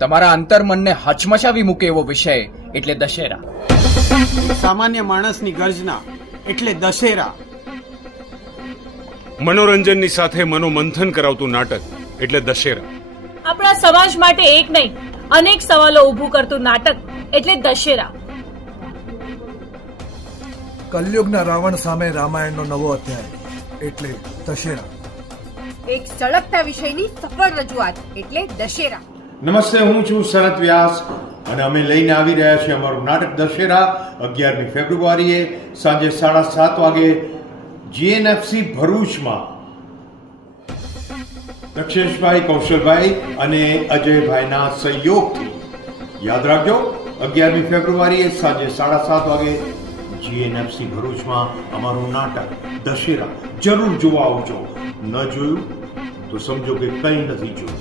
તમારા અંતર્મનને હચમચાવી મૂકે એવો વિષય એટલે દશેરા. એક સામાન્ય માણસની ગર્જના એટલે દશેરા. મનોરંજનની સાથે મનોમંથન કરાવતું નાટક એટલે દશેરા. આપણા સમાજ માટે એક નહીં અનેક સવાલો ઊભું કરતું નાટક એટલે દશેરા. કલયુગના રાવણ સામે રામાયણનો નવો અધ્યાય એટલે દશેરા. એક સળગતા વિષયની સફળ રજૂઆત એટલે દશેરા. નમસ્તે, હું છું શરત વ્યાસ અને અમે લઈને આવી રહ્યા છીએ અમારું નાટક દશેરા 11મી ફેબ્રુઆરીએ સાંજે 7:30 વાગે જીએનએફસી ભરૂચમાં. દક્ષેશભાઈ, કૌશલભાઈ અને અજયભાઈના સહયોગથી. યાદ રાખજો, 11મી ફેબ્રુઆરીએ સાંજે 7:30 વાગે જીએનએફસી ભરૂચમાં અમારું નાટક દશેરા જરૂર જોવા આવજો. ન જોયું તો સમજો કે કંઈ નથી જોયું.